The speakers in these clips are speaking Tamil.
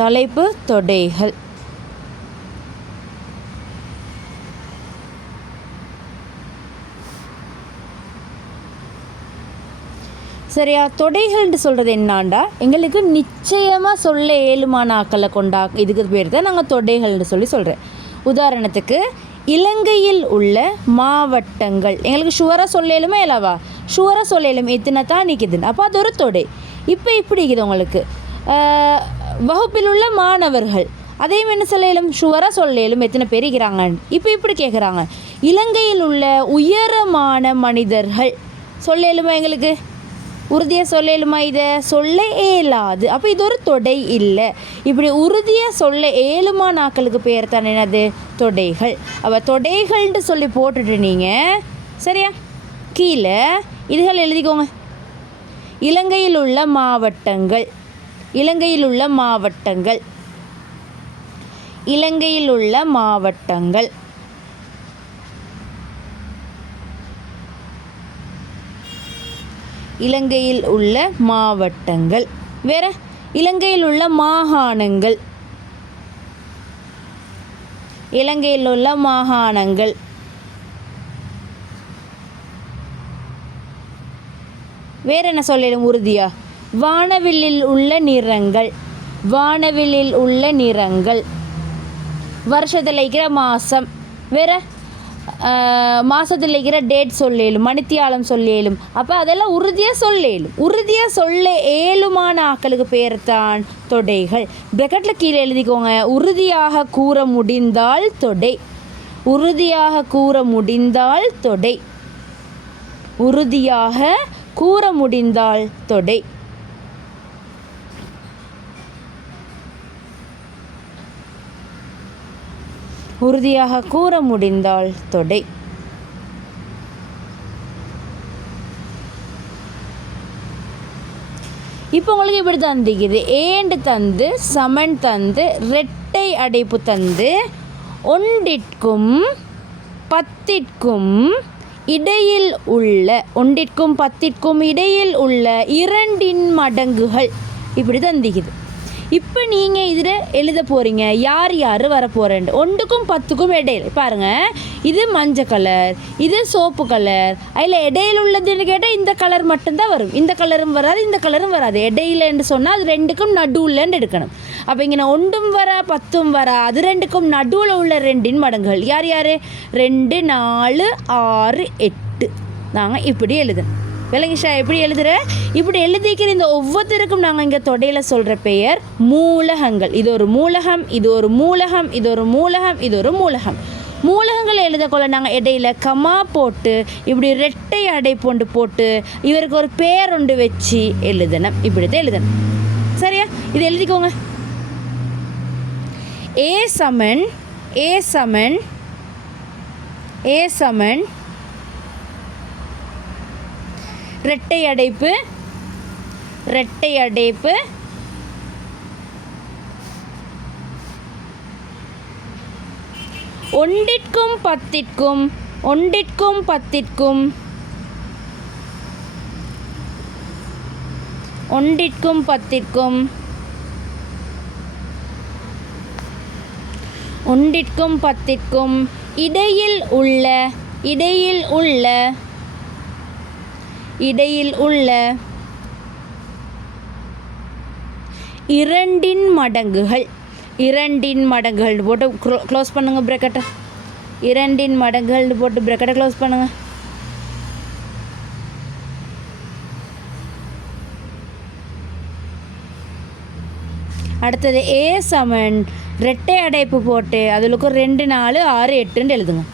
தலைப்பு தொடைகள். சரியா? தொடைகள்னு சொல்கிறது என்னாண்டா, எங்களுக்கு நிச்சயமாக சொல்ல ஏழுமான ஆக்களை கொண்டா இதுக்கு பேர் தான் நாங்கள் தொடைகள்னு சொல்கிறேன். உதாரணத்துக்கு இலங்கையில் உள்ள மாவட்டங்கள் எங்களுக்கு ஷுவராக சொல்ல ஏழுமா இல்லவா? ஷுவராக சொல்ல ஏழும் எத்தனை தான் நிற்கிதுன்னு, அப்போ அது ஒரு தொடை. இப்போ இப்படி இருக்குது உங்களுக்கு வகுப்பில் உள்ள மாணவர்கள், அதையும் என்ன சொல்ல இயலும்? ஷுவராக சொல்ல இயலும் எத்தனை பேர் இருக்கிறாங்க. இப்போ இப்படி கேட்குறாங்க, இலங்கையில் உள்ள உயரமான மனிதர்கள் சொல்ல இயலுமா? எங்களுக்கு உறுதியாக சொல்ல இயலுமா? இதை சொல்ல இயலாது. அப்போ இது ஒரு தொடை இல்லை. இப்படி உறுதியாக சொல்ல ஏழுமா நாட்களுக்கு பேர் தான் என்னது? தொடைகள். அப்போ தொடைகள்ன்ட்டு சொல்லி போட்டுட்டு நீங்கள் சரியா கீழே இதுகள் எழுதிக்கோங்க. இலங்கையில் உள்ள மாவட்டங்கள், இலங்கையில் உள்ள மாவட்டங்கள், இலங்கையில் உள்ள மாவட்டங்கள். இலங்கையில் உள்ள மாவட்டங்கள். வேற இலங்கையில் உள்ள மாகாணங்கள், இலங்கையில் உள்ள மாகாணங்கள். வேற என்ன சொல்லிடும் உறுதியா? வானவில்லில் உள்ள நிறங்கள், வானவில்லில் உள்ள நிறங்கள். வருஷத்தில் இருக்கிற மாதம். வேற மாதத்தில் இருக்கிற டேட் சொல்லேலும், மணித்தியாலம் சொல்லேலும். அப்போ அதெல்லாம் உறுதியாக சொல்லேலும். உறுதியாக சொல்ல ஏழுமான ஆக்களுக்கு பேர் தான் தொடைகள். ப்ராக்கெட்டில் கீழே எழுதிக்கோங்க, உறுதியாக கூற முடிந்தால் தொடை. உறுதியாக கூற முடிந்தால் தொடை. உறுதியாக கூற முடிந்தால் தொடை. உறுதியாக கூற முடிந்தால் தொடை. இப்போ உங்களுக்கு இப்படி தந்திக்குது. ஏண்டு தந்து, சமன் தந்து, இரட்டை அடைப்பு தந்து, ஒன்றிற்கும் பத்திற்கும் இடையில் உள்ள, ஒன்றிற்கும் பத்திற்கும் இடையில் உள்ள இரண்டின் மடங்குகள் இப்படி தந்திக்குது. இப்போ நீங்கள் இதில் எழுத போகிறீங்க யார் யார் வர போகிறேன்ட்டு. ஒன்றுக்கும் பத்துக்கும் இடையில் பாருங்கள், இது மஞ்சள் கலர், இது சோப்பு கலர். அதில் இடையில் உள்ளதுன்னு கேட்டால் இந்த கலர் மட்டும்தான் வரும். இந்த கலரும் வராது, இந்த கலரும் வராது. இடையிலன்னு சொன்னால் அது ரெண்டுக்கும் நடுவுலன்னு எடுக்கணும். அப்போ இங்கே ஒன்றும் வர பத்தும் வர, அது ரெண்டுக்கும் நடுவில் உள்ள ரெண்டின் மடங்குகள் யார் யார்? 2, 4, 6, 8. நாங்கள் இப்படி எழுதணும். விளங்கிஷா எப்படி எழுதுகிற? இப்படி எழுதிக்கிற இந்த ஒவ்வொருத்தருக்கும் நாங்கள் இங்கே தொடையில் சொல்கிற பெயர் மூலகங்கள். இது ஒரு மூலகம், இது ஒரு மூலகம், இது ஒரு மூலகம், இது ஒரு மூலகம். மூலகங்களை எழுதக்கொள்ள நாங்கள் இடையில கமா போட்டு இப்படி இரட்டை அடைப்பொண்டு போட்டு இவருக்கு ஒரு பேர் ஒன்று வச்சு எழுதணும். இப்படி தான் எழுதணும். சரியா? இது எழுதிக்கோங்க. ஏ சமன், ஏ சமன், ஏ சமன் இரட்டை அடைப்பு, இரட்டை அடைப்பு, ஒன்றிற்கும் பத்திற்கும், ஒன்றிற்கும் பத்திற்கும், ஒன்றிற்கும் பத்திற்கும், ஒன்றிற்கும் பத்திற்கும் இடையில் உள்ள, இடையில் உள்ள, இடையில் உள்ள இரண்டின் மடங்குகள், இரண்டின் மடங்குகள் போட்டு க்ளோஸ் பண்ணுங்கள் ப்ராக்கெட்டை. இரண்டின் மடங்குகள் போட்டு ப்ராக்கெட்டை க்ளோஸ் பண்ணுங்கள். அடுத்தது ஏ சமன் இரட்டை அடைப்பு போட்டு அதுக்கு 2, 4, 6, 8 எழுதுங்க.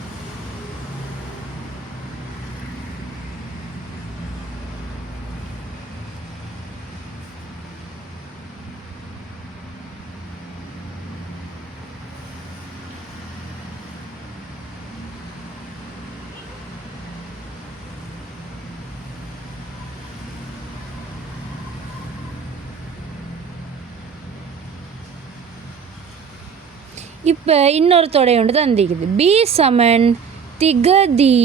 இப்போ இன்னொரு தொடை ஒன்று தந்திக்குது. பி சமன் திகதி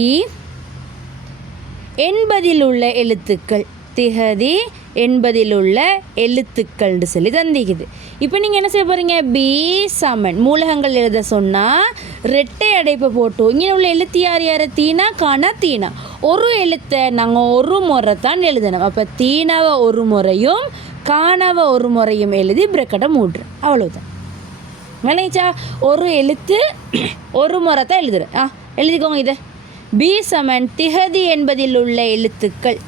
என்பதில் உள்ள எழுத்துக்கள், திகதி என்பதில் உள்ள எழுத்துக்கள்னு சொல்லி தந்திக்குது. இப்போ நீங்கள் என்ன செய்ய போகிறீங்க, பி சமன் மூலகங்கள் எழுத சொன்னால் ரெட்டை அடைப்பை போட்டு இங்கே உள்ள எழுத்து யார் யார், தீனா காணா தீனா. ஒரு எழுத்தை நாங்கள் ஒரு முறை தான் எழுதணும். அப்போ தீனாவை ஒரு முறையும் காணாவை ஒரு முறையும் எழுதி பிரக்கெட்டை மூடுறேன், அவ்வளோதான். விளைச்சா ஒரு எழுத்து ஒரு முறை தான் எழுதுறேன். எழுதிக்கோங்க இதை. பி சமன் திகதி என்பதில் உள்ள எழுத்துக்கள்